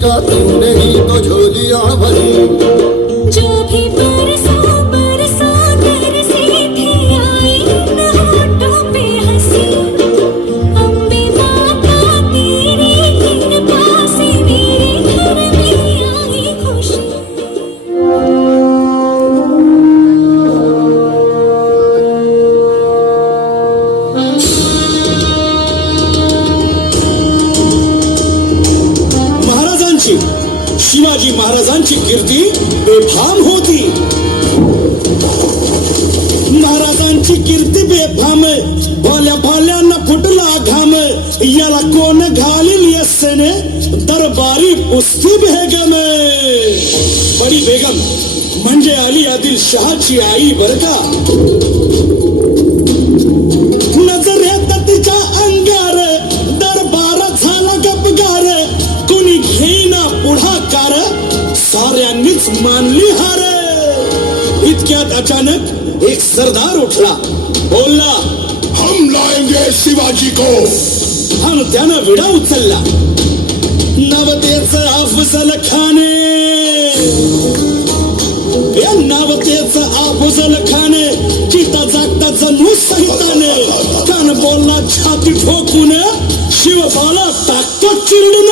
जिसका तुम नहीं तो झोलियां भरी। जो भी बरसा तेरे से भी आई न होठों पे हंसी। अम्बे माता तेरी कृपा से मेरे घर में आई खुशी। शिवाजी महाराजांची कीर्ती बेफाम होती। महाराजांची कीर्ती बेफाम, भोल्या भोल्यांना फुटला घाम। याला कोण घालील यस्सेने, दरबारी कुस्ती बेगम। बडी बेगम म्हणजे अली आदिल शहाची आई बर का। नजरेत तिच्या अंगार दरबार झाला गपगार। कोणी घेईना पुढाकार, साऱ्यांनीच मानली हार। इतक्यात अचानक एक सरदार उठला, बोलला, हम लाएंगे शिवाजी को। आणि त्यानं विडा उचलला। नवतेच अफजल खाने, या नवतेच अफजल खाने, चिता जागता जणू सहिताने। कान बोलला छाती ठोकून, शिवबाला टाकतो चिरडून।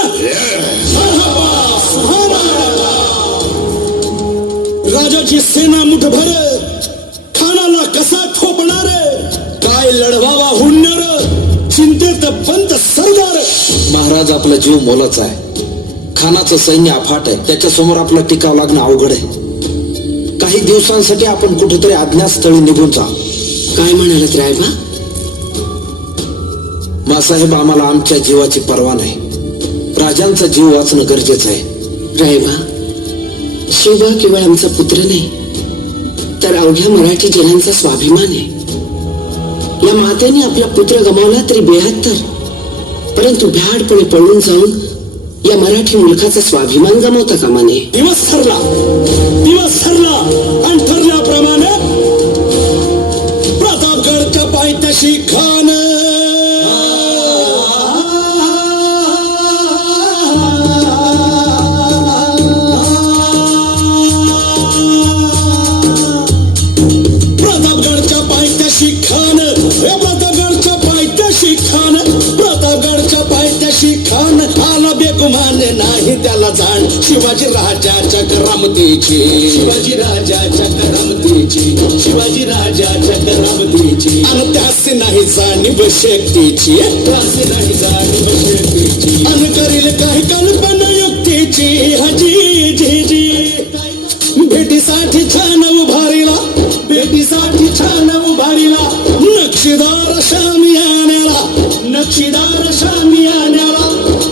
राजाची सेना मुठभर, खानाला कसा ठोपणार। काय लढवावा हुन्नर, चिंतेत पंत सरदार। महाराज आपला जीव मोलाचा आहे, खानाचं सैन्य अफाट आहे, त्याच्या समोर आपला टिकाव लागणं अवघड आहे। काही दिवसांसाठी आपण कुठेतरी अज्ञातस्थळी निघून जा। काय म्हणालात रायबा? मासाहेब, आम्हाला आमच्या जीवाची पर्वा नाही, राजांचा जीव वाचणं गरजेचं आहे। रायबा, शिवबा केवळ आमचा पुत्र नाही, तर अवघ्या मराठी जनांचा स्वाभिमान आहे। या मातेने आपला पुत्र गमावला तरी 72, परंतु भ्याडपणे पळून जाऊन या मराठी मुलखाचा स्वाभिमान गमावता कामा नये। दिवस ठरला आणि ठरल्याप्रमाणे प्रतापगडच्या पायथ्याशी खान आला बेगुमान नाही त्याला जाण। शिवाजी राजाच्या करामतीची, शिवाजी राजाच्या करामतीची, शिवाजी राजाच्या करामतीची। अन त्यास नाही जाणीव शक्तीची, त्यास नाही जाणीव शक्तीची। अन करील काही कल्पना युक्तीची। हजी जी जी भेटीसाठी छान उभारीला, भेटीसाठी छान उभारीला। नक्षीदार शामियान्याला, नक्षीदार शामियान्याला।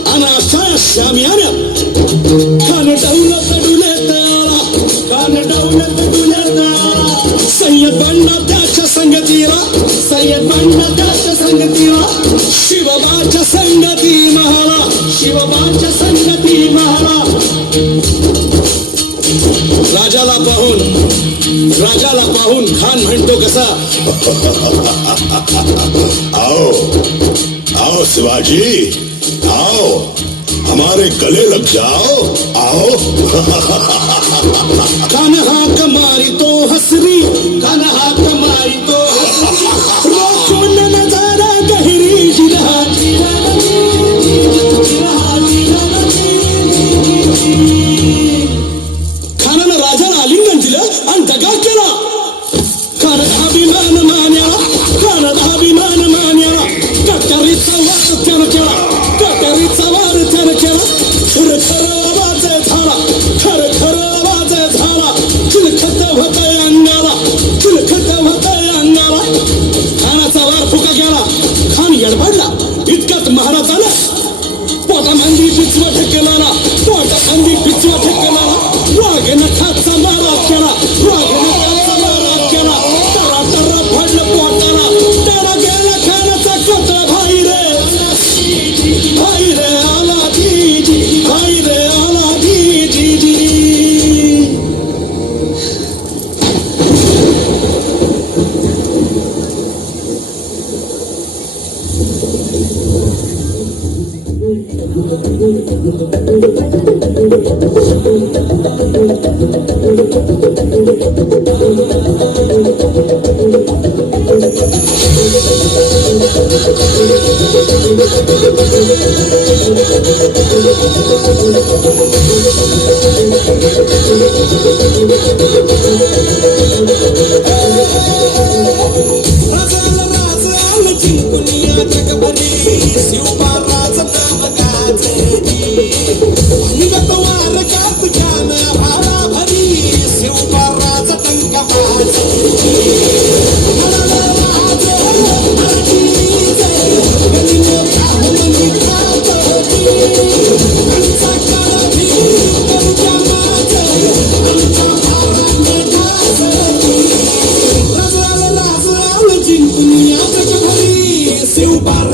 अनाशा शामियान्या खान डौलत डुलेत आला, खान डौलत डुलेत आला। सय्यद बंडा त्याच्या संगतीला, सय्यद बंडा त्याच्या संगतीला। शिवबाच्या संगती महाला, शिवबाच्या संगती महाला। राजाला पाहून खान म्हणतो कसा, आओ आओ शिवाजी, आओ हमारे गले लग जाओ, आओ। खान हाक मारी तो हसरी, खान हाक मारी तो हसरी। रोशन नजारा गहरी जिरहा, खानानं राजाला आलिंगन दिलं आणि दगा केला। खानात अभिमान मान्याला, खानात अभिमान मान्याला। कटारीचा वार त्यानं केला, कटारीचा वार त्यानं केला। खर खर आवाज झाला, खर खर आवाज झाला। चिलखत होतय अंगाला, चिलखत होतय अंगाला। खानाचा वार फुका गेला, खान यडबडला। इतक्यात महाराजाला पोटामंदी पिचवट केला, पोटामंदी पिचवट जिंकून या जगभरी शिवबा